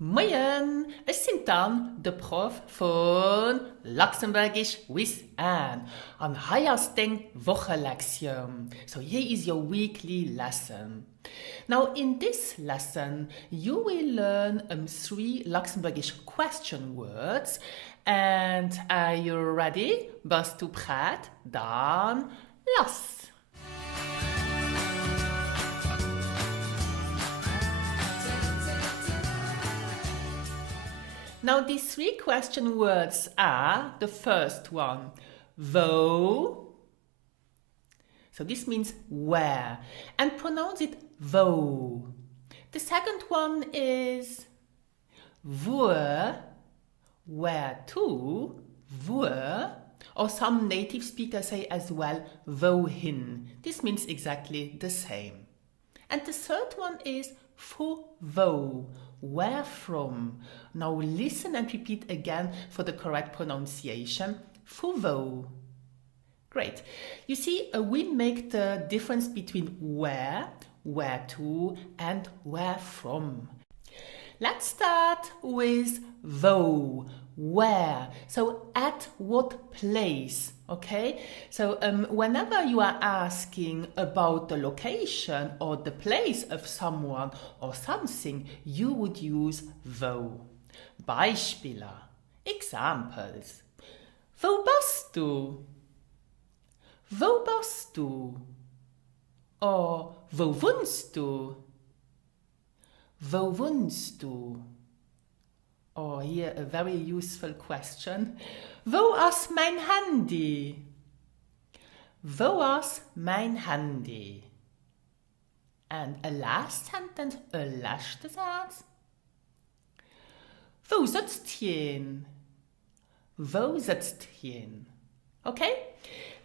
Moin, es sind dann der Prof von Luxembourgish with Anne on Hayasting Wochenlektion. So here is your weekly lesson. Now in this lesson you will learn 3 Luxembourgish question words and are you ready? Bist du bereit? Dann los! Now these 3 question words are the first one, wo. So this means where and pronounce it wo. The second one is Wuer, where to, Wuer, or some native speakers say as well wohin. This means exactly the same. And the third one is fu wo, where from. Now listen and repeat again for the correct pronunciation. Fu wo. Great. You see, we make the difference between where to, and where from. Let's start with wo, where. So at what place, okay? So whenever you are asking about the location or the place of someone or something, you would use wo. Beispiele, examples. Wo bist du? Wo bist du? Or wo wohnst du? Wo wohnst du? Or here a very useful question. Wo ist mein Handy? Wo ist mein Handy? And a last sentence, a letzter Satz. Wo sitzt jen? Wo sitzt jen? Okay,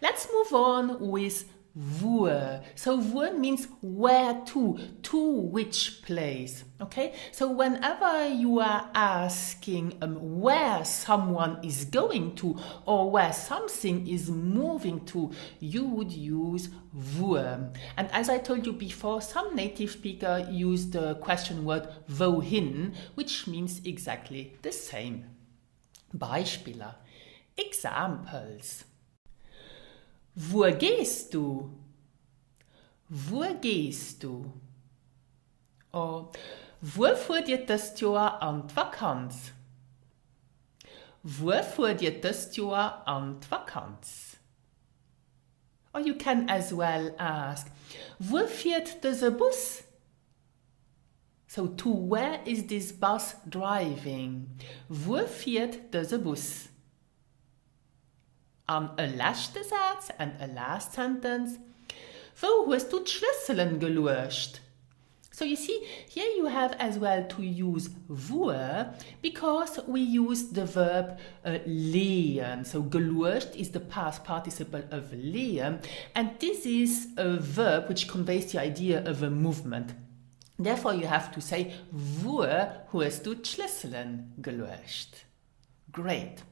let's move on with Wuer. So Wuer means where to which place. Okay, so whenever you are asking where someone is going to or where something is moving to, you would use Wuer. And as I told you before, some native speakers use the question word wohin, which means exactly the same. Beispiele, examples. Wo gehst du? Wo gehst du? Or wo fuhr dir das Jahr an die Vakanz? Wo fuhr dir das Jahr an die Vakanz? Or you can as well ask, wo fährt dieser Bus? So to where is this bus driving? Wo fährt dieser Bus? A letzter Satz and a last sentence. Wo hast du die Schlüsseln gelöscht? So you see, here you have as well to use Wuer because we use the verb lehen. So gelöscht is the past participle of lehen, and this is a verb which conveys the idea of a movement. Therefore you have to say, Wuer hast du die Schlüsseln gelöscht? Great.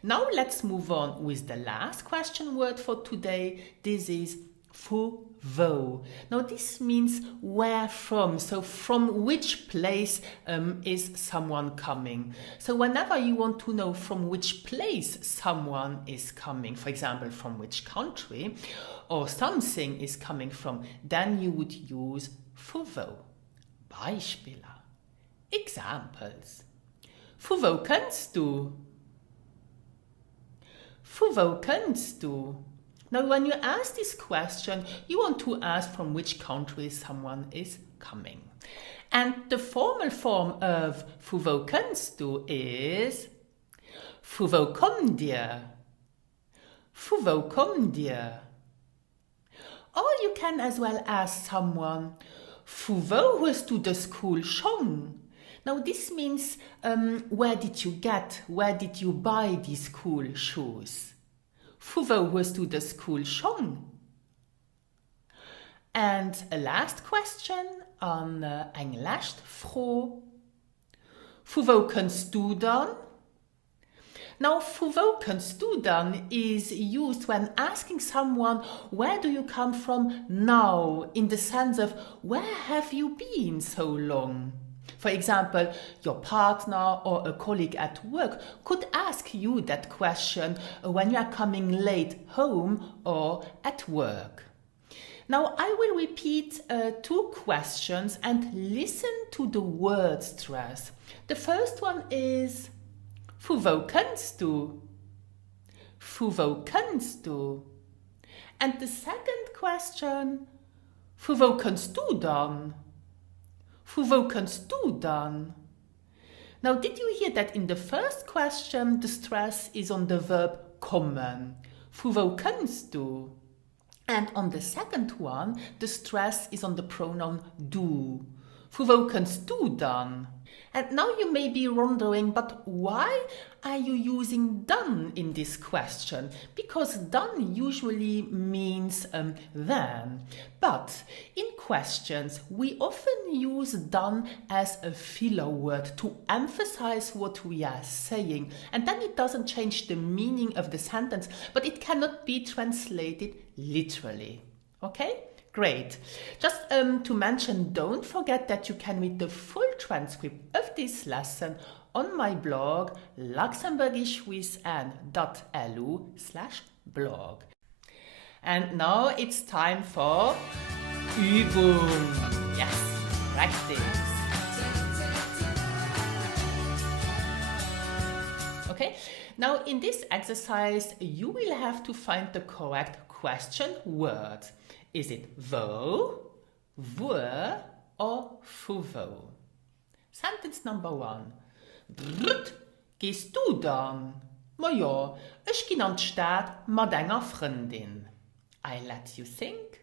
Now let's move on with the last question word for today. This is fu wo. Now this means where from. So from which place is someone coming? So whenever you want to know from which place someone is coming, for example, from which country or something is coming from, then you would use fu wo. Beispiele, examples. Fu wo kennst du? Fu wo kennst du? Now when you ask this question, you want to ask from which country someone is coming. And the formal form of fu wo kennst du is fu wo komm dir? Fu wo komm dir? Or you can as well ask someone, fu wo hast du das School schon? Now this means where did you buy these cool shoes? Fu wo hast du das School schon? And a last question on English, froh. Fu wo kennst du dann? Now, fu wo kennst du dann is used when asking someone, where do you come from now? In the sense of, where have you been so long? For example, your partner or a colleague at work could ask you that question when you are coming late home or at work. Now I will repeat 2 questions and listen to the word stress. The first one is Voor kannst du? Voor kannst du? And the second question, Voor kannst du dan? Voor kannst du dan? Now, did you hear that in the first question the stress is on the verb kommen? Voor kannst du? And on the second one, the stress is on the pronoun du. Voor kannst du dan? And now you may be wondering, but why are you using dan in this question? Because dan usually means then. But in questions, we often use dan as a filler word to emphasize what we are saying. And then it doesn't change the meaning of the sentence, but it cannot be translated literally. Okay? Great. Just to mention, don't forget that you can read the full transcript of this lesson on my blog luxembourgishwithanne.lu/blog. And now it's time for Übung. Yes, practice. Okay, now in this exercise, you will have to find the correct question word. Is it wo, wuer, or fuvo? Sentence number 1. Brrrt, gehst du dann? Ma ja, ich geh an die Stadt mit einer Freundin. I let you think.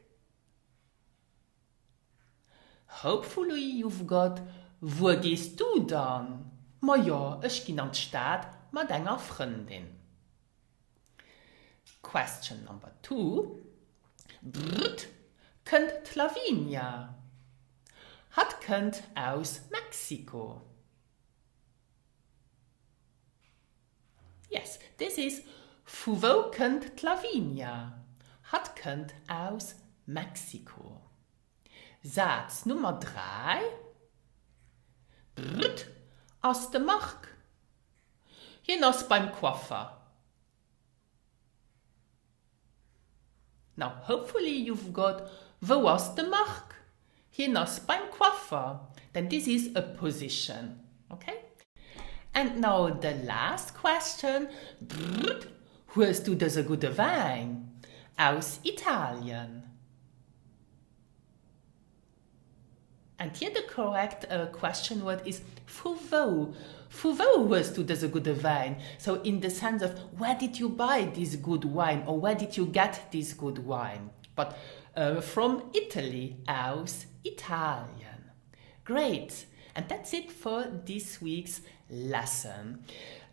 Hopefully you've got wo gehst du dann? Ma ja, ich geh an die Stadt mit einer Freundin. Question number 2. Brrrt, kennt Lavinia. Hat kennt aus Mexiko. Yes, this is Fuvo kennt Lavinia. Hat kennt aus Mexiko. Satz Nummer 3. Brrrt, aus der Mark. Hinaus beim Coiffeur. Now, hopefully you've got wo was the Mark? Hinaus beim Coiffeur. Then this is a position. Okay? And now the last question. Brrrt, hörst du das gute Wein? Aus Italien. And here the correct question word is fuvo. Fuvo hörst du das gute Wein? So in the sense of where did you buy this good wine or where did you get this good wine? But from Italy, aus Italien. Great. And that's it for this week's lesson.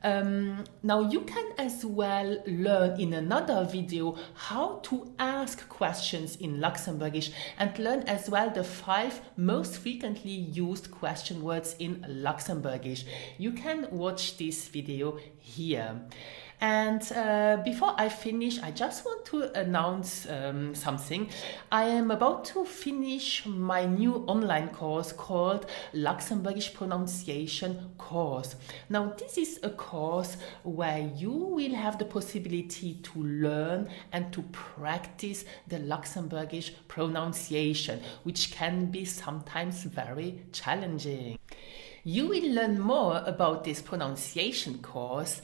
Now you can as well learn in another video how to ask questions in Luxembourgish and learn as well the 5 most frequently used question words in Luxembourgish. You can watch this video here. And before I finish, I just want to announce something. I am about to finish my new online course called Luxembourgish Pronunciation Course. Now, this is a course where you will have the possibility to learn and to practice the Luxembourgish pronunciation, which can be sometimes very challenging. You will learn more about this pronunciation course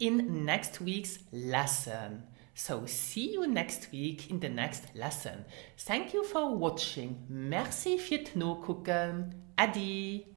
in next week's lesson. So see you next week in the next lesson. Thank you for watching. Merci fürs Zugucken. Adi.